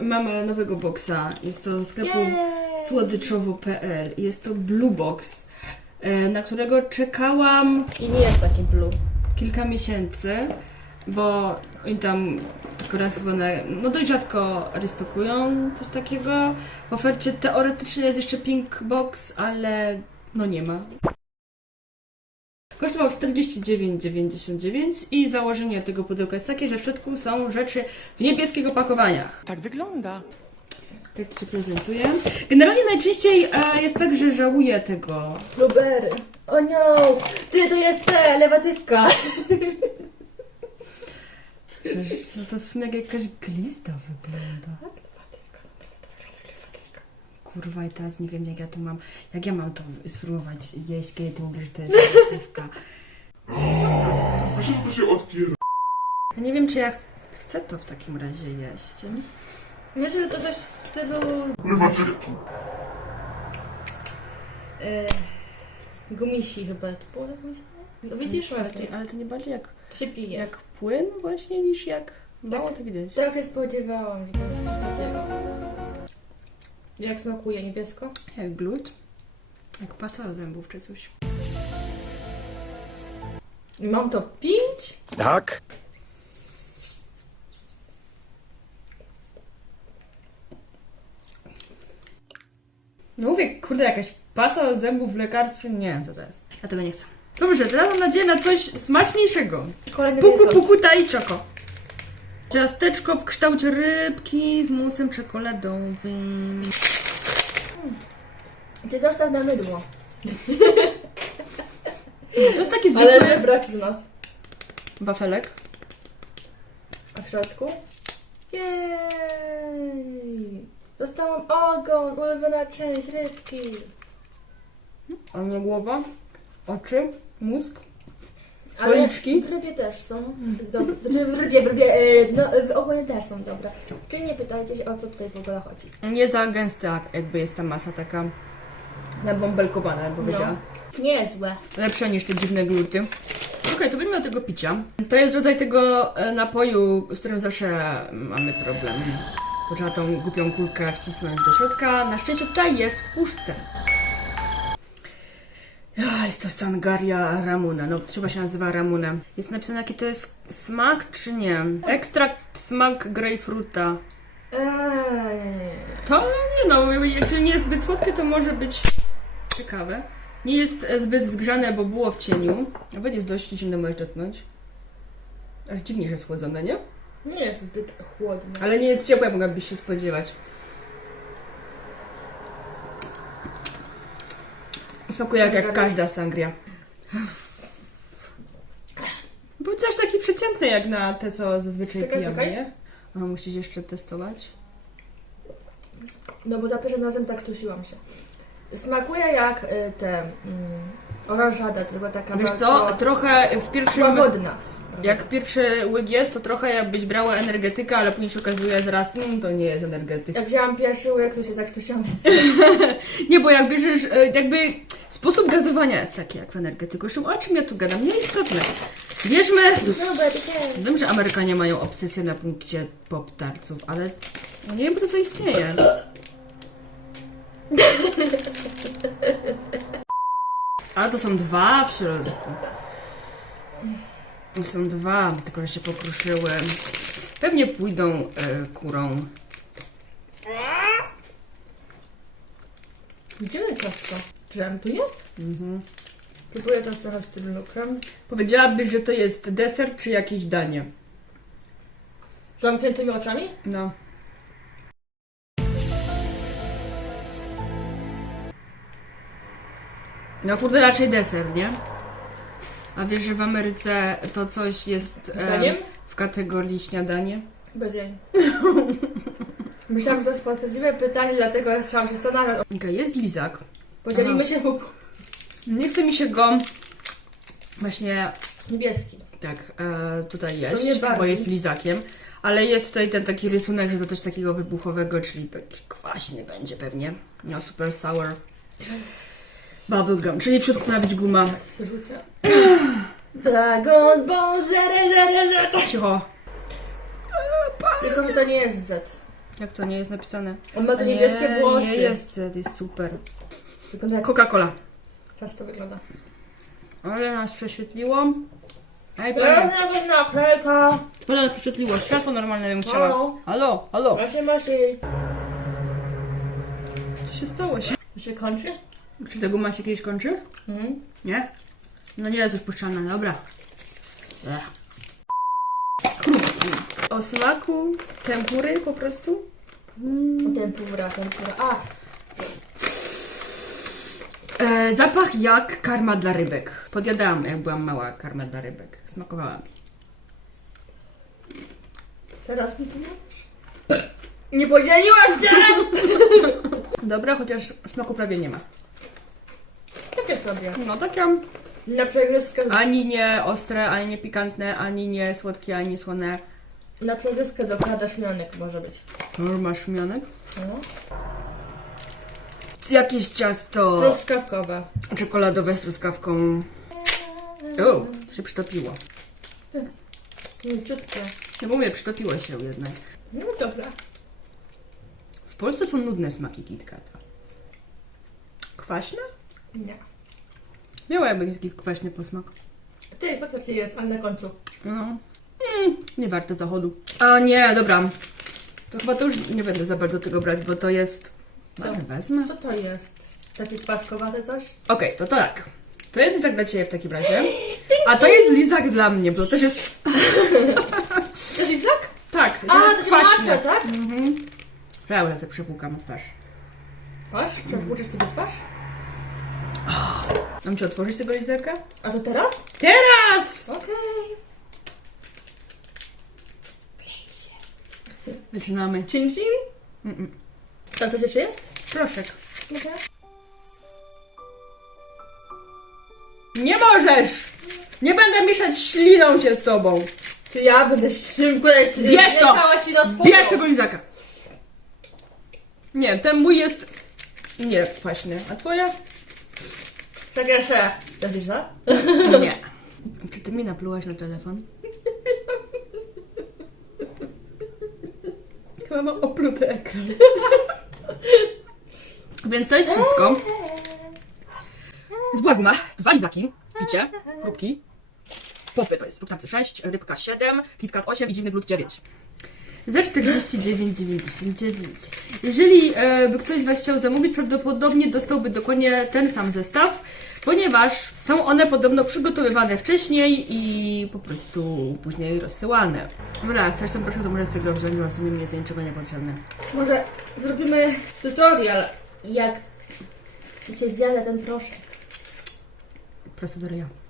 mamy nowego boxa. Jest to sklepu słodyczowo.pl. Jest to Blue Box, e, na którego czekałam I nie jest taki blue. kilka miesięcy, bo oni tam tylko raz chyba na, no dość rzadko restokują coś takiego. W ofercie teoretycznie jest jeszcze Pink Box, ale no nie ma. Kosztował 49,99 i założenie tego pudełka jest takie, że w środku są rzeczy w niebieskich opakowaniach. Tak wygląda. Tak to się prezentuje. Generalnie najczęściej e, jest tak, że żałuję tego. Blueberry. O no! Ty, to jest te, lewatywka. No to w sumie jak jakaś glista wygląda. Kurwa i teraz nie wiem jak ja to mam, jak ja mam to spróbować jeść, kiedy ty mówisz, że to jest lewatywka. Myślę, że to się otwiera. Ja nie wiem czy ja ch- chcę to w takim razie jeść. Myślę, że to coś w stylu... Lewatywki. E, gumisi chyba. To było tak myślę? No widzisz ale, właśnie. to, ale to nie bardziej jak, To się pije. jak płyn właśnie niż jak mało to widać. Trochę spodziewałam, że Jak smakuje niebiesko? Jak glut. Jak pasta do zębów czy coś. Mam to pić? Tak? No mówię, kurde, jakaś pasa do zębów w lekarstwie? Nie wiem, co to jest. Ja tego nie chcę. Dobrze, teraz mam nadzieję na coś smaczniejszego. Kolejny Puku, puku, i czoko. Ciasteczko w kształcie rybki z musem czekoladowym. Ty zostaw na mydło. To jest taki Ale zwykły brak z nas. wafelek. A w środku? Jej! Dostałam ogon, ulubiona część rybki. A nie głowa, oczy, mózg. Ale Policzki? w rybie też są. Dobre. Znaczy w rybie, w rybie, e, no, w ogonie też są dobre. Czyli nie pytajcie się o co tutaj w ogóle chodzi. Nie za gęsta, jakby jest ta masa taka nabąbelkowana, bym powiedziała. Nie jest złe. Lepsza niż te dziwne gluty. Okej, to będziemy do tego picia. To jest rodzaj tego e, napoju, z którym zawsze mamy problem. Bo trzeba tą głupią kulkę wcisnąć do środka. Na szczęście tutaj jest w puszce. Jest to Sangaria Ramuna. No, chyba się nazywa Ramuna. Jest napisane, jaki to jest smak, czy nie? Ekstrakt smak grejpfruta. Eee. To nie no, jeżeli nie jest zbyt słodkie, to może być ciekawe. Nie jest e, zbyt zgrzane, bo było w cieniu. Nawet jest dość zimno, możesz dotknąć. Aż dziwnie, że schłodzone, nie? nie jest zbyt chłodne. Ale nie jest ciepłe, mogłabyś się spodziewać. Smakuje jak, jak każda sangria. Był też taki przeciętny jak na te, co zazwyczaj Czekaj, pijemy, czekaj. nie? A musisz jeszcze testować. No bo za pierwszym razem tak tusiłam się. Smakuje jak y, te mm, oranżada, tylko taka Wiesz bardzo co? Trochę w pierwszym... łagodna. Jak pierwszy łyk jest, to trochę jakbyś brała energetyka, ale później się okazuje zaraz, mm, to nie jest energetyk. Jak wzięłam pierwszy łyk, to się zaktusiłam. Nie, bo jak bierzesz, e, jakby sposób gazowania jest taki jak w energetyku. Zresztą o czym ja tu gadam? Nieistotne. Bierzmy... Wiem, że Amerykanie mają obsesję na punkcie pop-tarców, ale no nie wiem, co to istnieje. Ale to są dwa w środku. Są dwa, tylko się pokruszyły. Pewnie pójdą e, kurą. Gdzie jest ciastko? Tam tu jest? Mhm. Próbuję też trochę z tym lukrem. Powiedziałabyś, że to jest deser czy jakieś danie? Z zamkniętymi oczami? No. No kurde, raczej deser, nie? A wiesz, że w Ameryce to coś jest Daniem? w kategorii śniadanie? Bez jej. Myślałam, że to jest podchwytliwe pytanie, dlatego zaczęłam się zastanawiać. Okej, jest lizak. Podzielimy Aha. się Nie chce mi się go właśnie niebieski. tak e, tutaj nie jeść, bo bardziej. jest lizakiem. Ale jest tutaj ten taki rysunek, że to coś takiego wybuchowego, czyli jakiś kwaśny będzie pewnie. No, super sour. Bubblegum, czyli w środku ma być guma. Rzucę. Dragon Ball zere, zere, zere. Cicho. Tylko, że to nie jest Z. Jak to nie jest napisane? On ma te Nie, niebieskie włosy. Nie jest, to jest super. Wygląda jak Coca-Cola. czas to wygląda. Ale nas prześwietliło. Ej, Ja pana, mam jakąś naklejka. pana prześwietliło. Światło normalne bym chciała. Halo? Halo, halo. Właśnie masz Co się stało się? To się kończy? Czy tego ma się kiedyś kończy? Mhm. Nie? No nie jest odpuszczalna, dobra. Ech. Chrupki. O smaku tempury po prostu. Tempura, tempura. A, E, zapach jak karma dla rybek. Podjadałam, jak byłam mała, karma dla rybek. Smakowała mi. teraz mi mówisz? Nie podzieliłaś się! Dobra, chociaż smaku prawie nie ma. Takie sobie. No takie Na przegryzkę, ani nie ostre, ani nie pikantne, ani nie słodkie, ani nie słone. na przegryzkę dokładasz mionek może być. Masz mionek? No. Jakieś ciasto Truskawkowe. czekoladowe z truskawką. O, to się przytopiło. Mięciutkie. No mówię, przytopiło się jednak. No dobra. W Polsce są nudne smaki KitKata. Kwaśne? Nie. Miała jakby jakiś kwaśny posmak. Ty, faktycznie jest, ale na końcu. No. Mm, nie warto zachodu. A nie, dobra. To chyba to już nie będę za bardzo tego brać, bo to jest... Co? Ale wezmę. Co to jest? Takie kwaskowate coś? Okej, to to tak. To jest lizak dla Ciebie w takim razie. A to jest lizak dla mnie, bo to też jest... To jest lizak? Tak, to A, jest to się kwaśne. macza, tak? Mhm. Prawda, sobie przepłukam twarz. Masz? Przepłuczesz sobie twarz? Mam Ci otworzyć tego lizaka? A to teraz? Teraz! Okej. Zaczynamy. Chin chin? Mm-mm. Tam coś jeszcze jest? Proszek. Nie możesz! Nie będę mieszać śliną się z Tobą. Czy ja będę lecieć? Bierz to! się na twoją. Bierz tego lizaka! Nie, ten mój jest... Nie kwaśny. A twoja? Tak jeszcze. To jest lizak? Nie. Czy Ty mi naplułaś na telefon? Chyba mam opluty ekran. Więc to jest wszystko. Guma, dwa lizaki, picie, chrupki, popy to jest fruktacy 6, rybka 7, KitKat 8 i dziwny glut 9. Za 49,99. Jeżeli e, by ktoś z Was chciał zamówić, prawdopodobnie dostałby dokładnie ten sam zestaw, ponieważ są one podobno przygotowywane wcześniej i po prostu później rozsyłane. Dobra, chcesz to proszę, to możesz sobie go wziąć, bo w sumie mnie do niczego nie potrzebne. Może zrobimy tutorial, jak się zjada ten proszek. Prosto do ryja.